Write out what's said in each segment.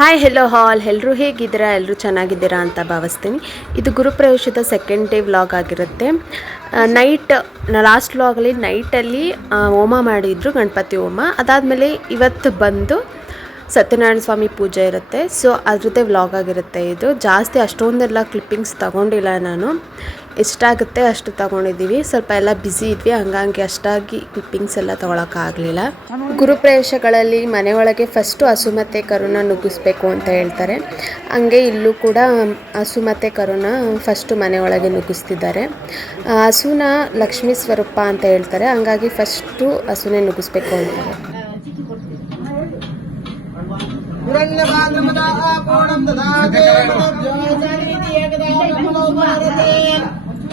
Hi hello ಹಾಲ್ ಎಲ್ಲರೂ ಹೇಗಿದ್ದೀರಾ? ಎಲ್ಲರೂ ಚೆನ್ನಾಗಿದ್ದೀರಾ ಅಂತ ಭಾವಿಸ್ತೀನಿ. ಇದು ಗುರುಪ್ರವೇಶದ ಸೆಕೆಂಡ್ ಡೇ ವ್ಲಾಗ್ ಆಗಿರುತ್ತೆ. ನೈಟ್ ಲಾಸ್ಟ್ ವ್ಲಾಗಲ್ಲಿ ನೈಟಲ್ಲಿ ಹೋಮ ಮಾಡಿದ್ರು ಗಣಪತಿ ಹೋಮ. ಅದಾದಮೇಲೆ ಇವತ್ತು ಬಂದು ಸತ್ಯನಾರಾಯಣ ಸ್ವಾಮಿ ಪೂಜೆ ಇರುತ್ತೆ. ಸೊ ಅದ್ರದ್ದೇ ವ್ಲಾಗ್ ಆಗಿರುತ್ತೆ ಇದು. ಜಾಸ್ತಿ ಅಷ್ಟೊಂದೆಲ್ಲ ಕ್ಲಿಪ್ಪಿಂಗ್ಸ್ ತಗೊಂಡಿಲ್ಲ ನಾನು. ಎಷ್ಟಾಗುತ್ತೆ ಅಷ್ಟು ತಗೊಂಡಿದ್ದೀವಿ ಸ್ವಲ್ಪ ಎಲ್ಲ ಬ್ಯುಸಿ ಇದ್ವಿ ಹಂಗಾಗಿ ಅಷ್ಟಾಗಿ ಕ್ಲಿಪ್ಪಿಂಗ್ಸ್ ಎಲ್ಲ ತೊಗೊಳಕ್ಕಾಗಲಿಲ್ಲ ಗುರುಪ್ರವೇಶಗಳಲ್ಲಿ ಮನೆಯೊಳಗೆ ಫಸ್ಟು ಹಸು ಮತ್ತು ಕರುನ ನುಗ್ಗಿಸ್ಬೇಕು ಅಂತ ಹೇಳ್ತಾರೆ ಹಂಗೆ ಇಲ್ಲೂ ಕೂಡ ಹಸು ಮತ್ತು ಕರುನ ಫಸ್ಟು ಮನೆಯೊಳಗೆ ನುಗ್ಗಿಸ್ತಿದ್ದಾರೆ ಆ, ಹಸುನ ಲಕ್ಷ್ಮೀ ಸ್ವರೂಪ ಅಂತ ಹೇಳ್ತಾರೆ ಹಂಗಾಗಿ ಫಸ್ಟು ಹಸುನೇ ನುಗ್ಗಿಸ್ಬೇಕು ಅಂತಾರೆ हिरण्यपात्रमदा पूर्णं ददाते मनोभ्योऽसनीति एकदा ब्रह्मणो भारते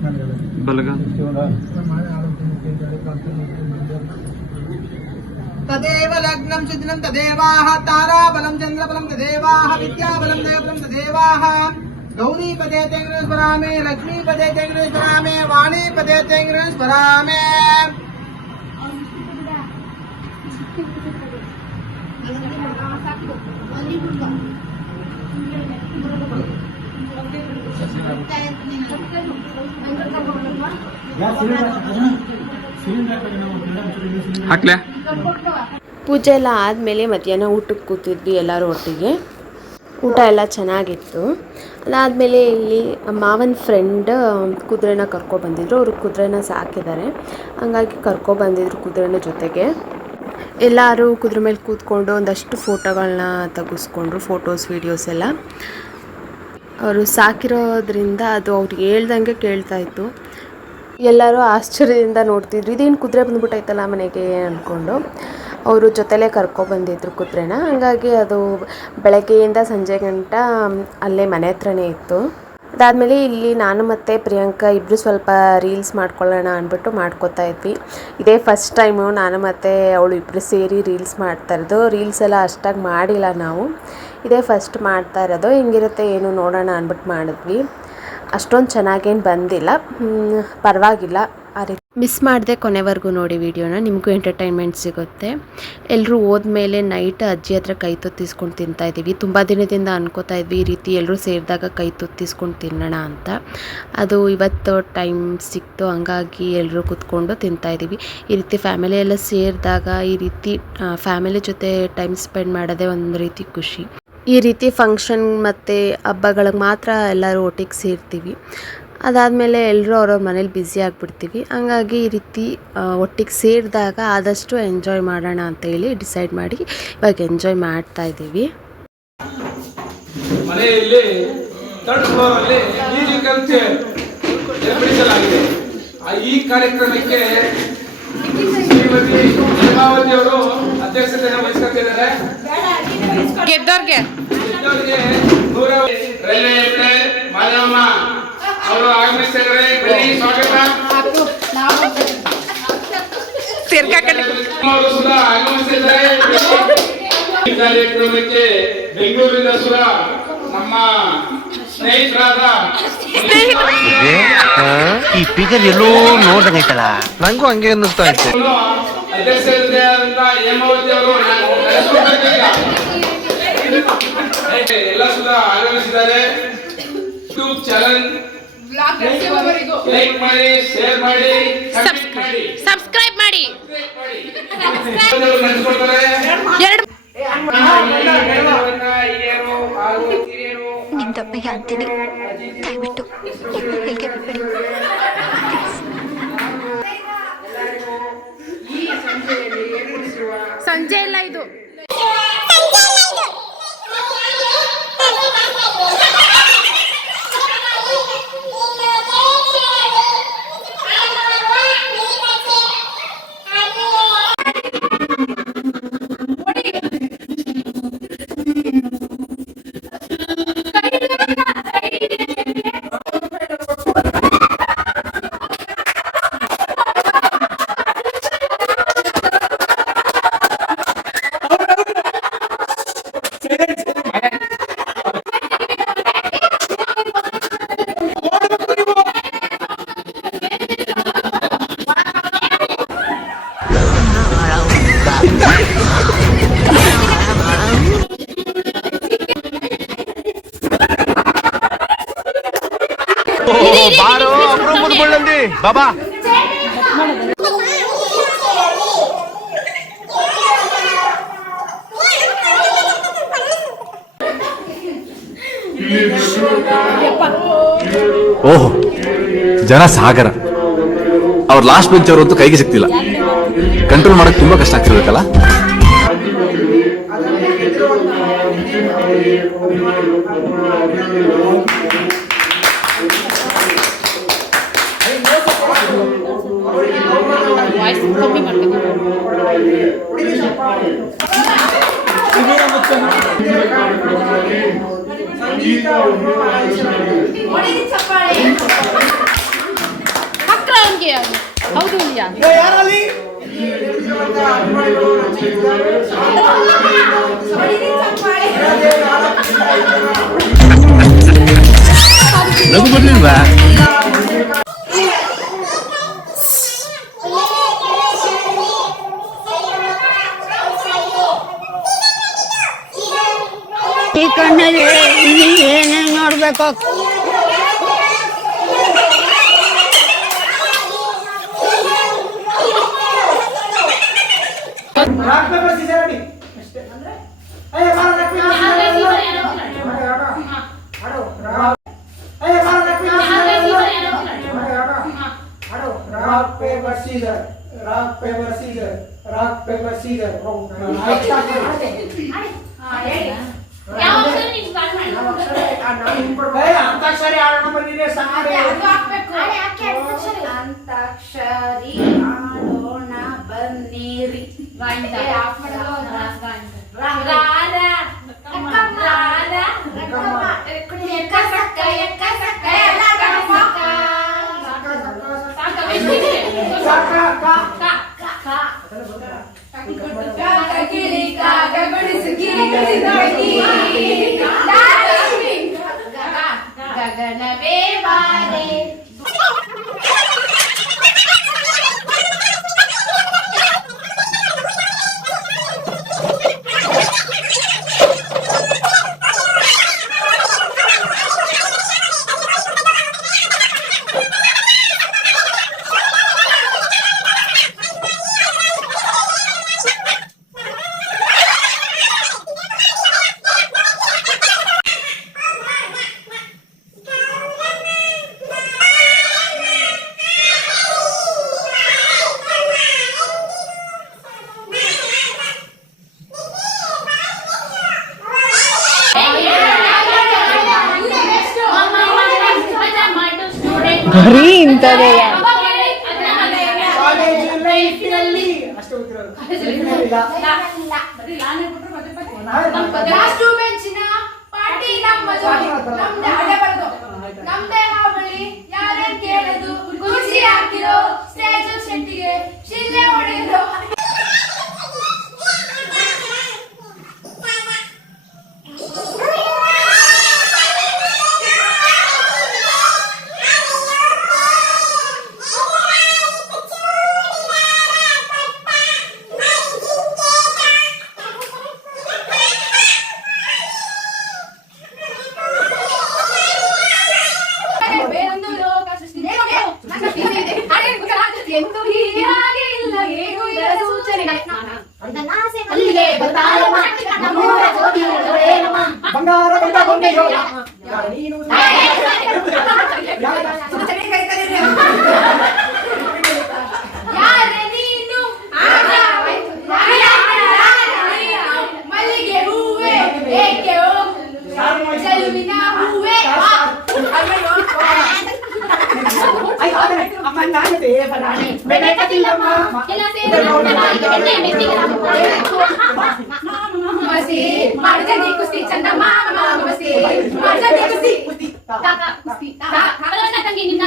बलगम। तदेव लग्नम शुद्धनम तदेवाह ताराबलम चंद्रबलम तदेवाह विद्याबलम देवबलम तदेवाह गौरी पदे तेंग्रेश्वरा में लक्ष्मी पदे तेंग्रेश्वरा में वाणी पदे तेंग्रेश्वरा में Thank you. ಪೂಜೆ ಎಲ್ಲ ಆದಮೇಲೆ ಮಧ್ಯಾಹ್ನ ಊಟಕ್ಕೆ ಕೂತಿದ್ವಿ ಎಲ್ಲರೂ ಒಟ್ಟಿಗೆ. ಊಟ ಎಲ್ಲ ಚೆನ್ನಾಗಿತ್ತು. ಅದಾದಮೇಲೆ ಇಲ್ಲಿ ಮಾವನ ಫ್ರೆಂಡ್ ಕುದುರೆನ ಕರ್ಕೊಬಂದಿದ್ರು ಅವರು ಕುದುರೆನ ಸಾಕಿದ್ದಾರೆ. ಹಂಗಾಗಿ ಕರ್ಕೊಬಂದಿದ್ರು ಕುದುರೆನ ಜೊತೆಗೆ. ಎಲ್ಲರೂ ಕುದುರೆ ಮೇಲೆ ಕೂತ್ಕೊಂಡು ಒಂದಷ್ಟು ಫೋಟೋಗಳನ್ನ ತೆಗೆಸ್ಕೊಂಡ್ರು ಫೋಟೋಸ್ ವೀಡಿಯೋಸ್ ಎಲ್ಲ. ಅವರು ಸಾಕಿರೋದ್ರಿಂದ ಅದು ಅವ್ರು ಹೇಳ್ದಂಗೆ ಕೇಳ್ತಾ ಇತ್ತು. ಎಲ್ಲರೂ ಆಶ್ಚರ್ಯದಿಂದ ನೋಡ್ತಿದ್ರು. ಇದೇನು ಕುದುರೆ ಬಂದ್ಬಿಟ್ಟೈತಲ್ಲ ಮನೆಗೆ ಅಂದ್ಕೊಂಡು ಅವರು ಜೊತೆಲೇ ಕರ್ಕೊಬಂದಿದ್ರು ಕುದುರೆನ. ಹಾಗಾಗಿ ಅದು ಬೆಳಗ್ಗೆಯಿಂದ ಸಂಜೆ ಗಂಟ ಅಲ್ಲೇ ಮನೆ ಹತ್ರನೇ ಇತ್ತು. ಅದಾದಮೇಲೆ ಇಲ್ಲಿ ನಾನು ಮತ್ತು ಪ್ರಿಯಾಂಕಾ ಇಬ್ಬರು ಸ್ವಲ್ಪ ರೀಲ್ಸ್ ಮಾಡ್ಕೊಳ್ಳೋಣ ಅಂದ್ಬಿಟ್ಟು ಮಾಡ್ಕೊತಾ ಇದ್ವಿ. ಇದೇ ಫಸ್ಟ್ ಟೈಮು ನಾನು ಮತ್ತು ಅವಳು ಇಬ್ಬರು ಸೇರಿ ರೀಲ್ಸ್ ಮಾಡ್ತಾ ಇರೋದು. ರೀಲ್ಸ್ ಎಲ್ಲ ಅಷ್ಟಾಗಿ ಮಾಡಿಲ್ಲ ನಾವು. ಇದೇ ಫಸ್ಟ್ ಮಾಡ್ತಾ ಇರೋದು. ಹೆಂಗಿರುತ್ತೆ, ಏನು ನೋಡೋಣ ಅಂದ್ಬಿಟ್ಟು ಮಾಡಿದ್ವಿ. ಅಷ್ಟೊಂದು ಚೆನ್ನಾಗೇನು ಬಂದಿಲ್ಲ. ಪರವಾಗಿಲ್ಲ. ಆ ರೀತಿ ಮಿಸ್ ಮಾಡಿದೆ ಕೊನೆವರೆಗೂ ನೋಡಿ ವಿಡಿಯೋನ. ನಿಮಗೂ ಎಂಟರ್ಟೈನ್ಮೆಂಟ್ ಸಿಗುತ್ತೆ. ಎಲ್ಲರೂ ಹೋದ್ಮೇಲೆ ನೈಟ್ ಅಜ್ಜಿ ಹತ್ರ ಕೈ ತೊತ್ತಿಸ್ಕೊಂಡು ತಿಂತಾ ಇದ್ದೀವಿ. ತುಂಬ ದಿನದಿಂದ ಅನ್ಕೋತಾ ಇದ್ವಿ, ಈ ರೀತಿ ಎಲ್ಲರೂ ಸೇರಿದಾಗ ಕೈ ತೊತ್ತಿಸ್ಕೊಂಡು ತಿನ್ನೋಣ ಅಂತ. ಅದು ಇವತ್ತು ಟೈಮ್ ಸಿಕ್ತು. ಹಂಗಾಗಿ ಎಲ್ಲರೂ ಕೂತ್ಕೊಂಡು ತಿಂತಾ ಇದ್ದೀವಿ. ಈ ರೀತಿ ಫ್ಯಾಮಿಲಿ ಎಲ್ಲ ಸೇರಿದಾಗ ಈ ರೀತಿ ಫ್ಯಾಮಿಲಿ ಜೊತೆ ಟೈಮ್ ಸ್ಪೆಂಡ್ ಮಾಡೋದೇ ಒಂದು ರೀತಿ ಖುಷಿ. ಈ ರೀತಿ ಫಂಕ್ಷನ್ ಮತ್ತು ಹಬ್ಬಗಳಿಗೆ ಮಾತ್ರ ಎಲ್ಲರೂ ಒಟ್ಟಿಗೆ ಸೇರ್ತೀವಿ. ಅದಾದಮೇಲೆ ಎಲ್ಲರೂ ಅವ್ರವ್ರ ಮನೇಲಿ ಬ್ಯುಸಿ ಆಗಿಬಿಡ್ತೀವಿ. ಹಂಗಾಗಿ ಈ ರೀತಿ ಒಟ್ಟಿಗೆ ಸೇರಿದಾಗ ಆದಷ್ಟು ಎಂಜಾಯ್ ಮಾಡೋಣ ಅಂತ ಹೇಳಿ ಡಿಸೈಡ್ ಮಾಡಿ ಇವಾಗ ಎಂಜಾಯ್ ಮಾಡ್ತಾ ಇದ್ದೀವಿ. ಈ ಕಾರ್ಯಕ್ರಮಕ್ಕೆ ಶ್ರೀಮತಿ ಅಧ್ಯಕ್ಷತೆಯನ್ನು ವಹಿಸ್ಕೊತಿದ್ದಾರೆ ಗೆದ್ದವರಿಗೆ ರೈಲ್ವೆ ಅವರು ಸ್ವಾಗತ ಅವರು ಸುಧಾ ಈ ಕಾರ್ಯಕ್ರಮಕ್ಕೆ ಬೆಂಗಳೂರಿನ ಸುಧಾ ನಮ್ಮ ಸ್ನೇಹಿತರಾದ ಈ ಪಿಗರ್ ಎಲ್ಲೋ ನೋಡ್ದಂಗೈತಲ್ಲ ನಂಗೂ ಹಂಗೆ ಅನ್ನಿಸ್ತಾ ಇತ್ತು. ಹೇಮಾವತಿ ಅವರು. ಎಲ್ಲ ಸುಧಾ ಆರಂಭಿಸಿದ್ದಾರೆ ಯೂಟ್ಯೂಬ್ ಚಾನಲ್ ಲೈಕ್ ಮಾಡಿ ಶೇರ್ ಮಾಡಿ ಕಮೆಂಟ್ ಮಾಡಿ. ಸಬ್ಸ್ಕ್ರೈಬ್ ಮಾಡಿ. ಎರಡು ನಿಮ್ಮ ತಪ್ಪಿಗೆ ಅಂತೀನಿ. ದಯವಿಟ್ಟು ಹೀಗೆ ಸಂಜೆ ಇಲ್ಲ ಇದು. ಓಹೋ ಜನ ಸಾಗರ. ಅವ್ರ ಲಾಸ್ಟ್ ಬೆಂಚ್ ಅವರಂತೂ ಕೈಗೆ ಸಿಗ್ತಿಲ್ಲ. ಕಂಟ್ರೋಲ್ ಮಾಡಕ್ ತುಂಬಾ ಕಷ್ಟ ಆಗ್ತಿರ್ಬೇಕಲ್ಲ? ಮಕ್ಕಳ ಅವನಿಗೆ ಹೌದು ಇಲ್ಲಿಯಾ ಯಾರಲ್ಲಿ? ನಗು ಬರ್ಲಿಲ್ವಾ ಈ ಕಣ್ಣಲ್ಲಿ ಏನೇನ್ ನೋಡ್ಬೇಕು? ಅಂತಾಕ್ಷರಿ ಆಡೋಣ ಬಂದಿದೆ ಸಾರಿ ಅಂತಾಕ್ಷರಿ ಆಡೋಣ ಬನ್ನಿರಿ ಗಗನವೇ ಬಾರೆ ಬರೀ ಇಂಥದೇ ಲಾಸ್ಟ್ ಬೆಂಚಿನ ಪಾರ್ಟಿ ನಮ್ಮದು మడజ నీ కుస్తీ చందమా మామ కుస్తీ మడజ నీ కుస్తీ కుస్తీ తాత కుస్తీ తాత నిన్న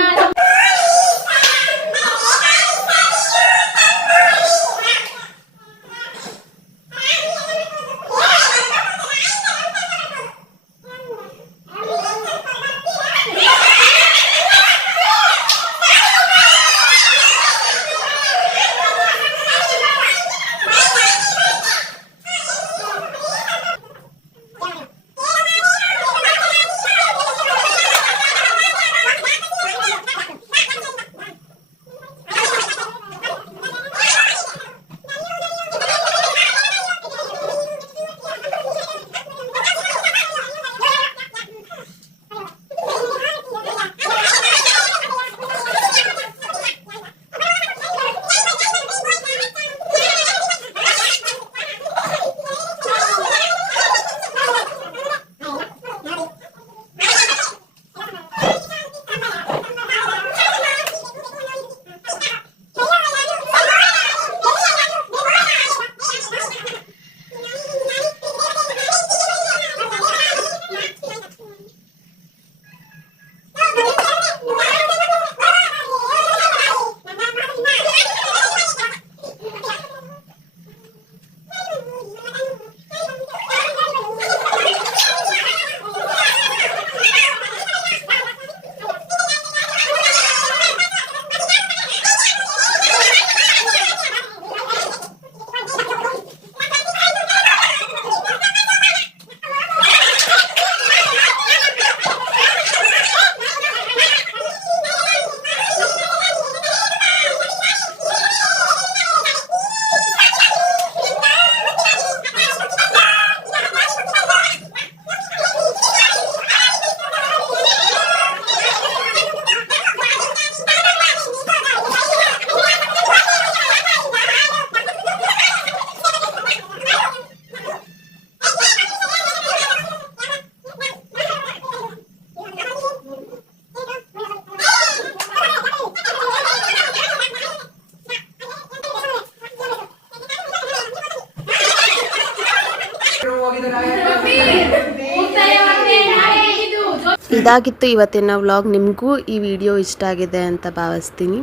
ಇದಾಗಿತ್ತು ಇವತ್ತಿನ ವ್ಲಾಗ್. ನಿಮಗೂ ಈ ವಿಡಿಯೋ ಇಷ್ಟ ಆಗಿದೆ ಅಂತ ಭಾವಿಸ್ತೀನಿ.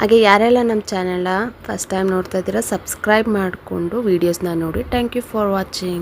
ಹಾಗೆ ಯಾರೆಲ್ಲ ನಮ್ಮ ಚಾನೆಲ್ನ ಫಸ್ಟ್ ಟೈಮ್ ನೋಡ್ತಾ ಇದ್ದೀರಾ ಸಬ್ಸ್ಕ್ರೈಬ್ ಮಾಡಿಕೊಂಡು ವೀಡಿಯೋಸ್ನ ನೋಡಿ. Thank you for watching